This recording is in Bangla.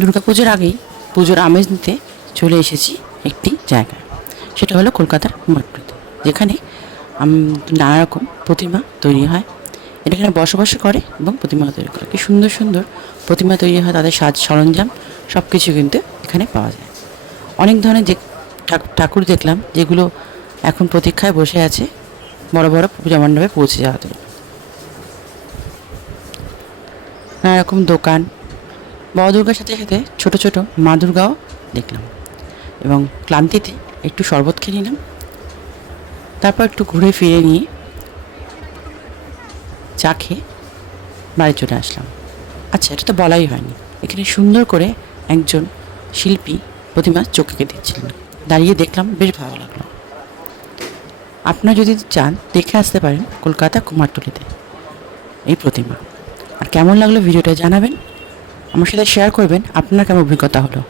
দুর্গাপুজোর আগেই পুজোর আমেজ নিতে চলে এসেছি একটি জায়গায়। সেটা হলো কলকাতার কুমারটুলিতে, যেখানে নানা রকম প্রতিমা তৈরি হয়। এটা এখানে বসবাস করে এবং প্রতিমা তৈরি করে। কি সুন্দর সুন্দর প্রতিমা তৈরি হয়, তাদের সাজ সরঞ্জাম সব কিছু কিন্তু এখানে পাওয়া যায়। অনেক ধরনের যে ঠাকুর দেখলাম, যেগুলো এখন প্রতীক্ষায় বসে আছে বড় বড় পূজা মণ্ডপে পৌঁছে যাওয়ার জন্য। নানা রকম দোকান, বড় দুর্গার সাথে সাথে ছোট ছোট মা দুর্গাও দেখলাম এবং ক্লান্তিতে একটু শরবত খেয়ে নিলাম। তারপর একটু ঘুরে ফিরে নিয়ে চা খেয়ে বাড়ি চলে আসলাম। আচ্ছা, এটা তো বলাই হয়নি, এখানে সুন্দর করে একজন শিল্পী প্রতিমা চোখে দিচ্ছিলেন, দাঁড়িয়ে দেখলাম, বেশ ভালো লাগলো। আপনারা যদি চান দেখে আসতে পারেন কলকাতা কুমারটুলিতে এই প্রতিমা। আর কেমন লাগলো ভিডিওটা জানাবেন, আমার সাথে শেয়ার করবেন আপনার কেমন অভিজ্ঞতা হলো।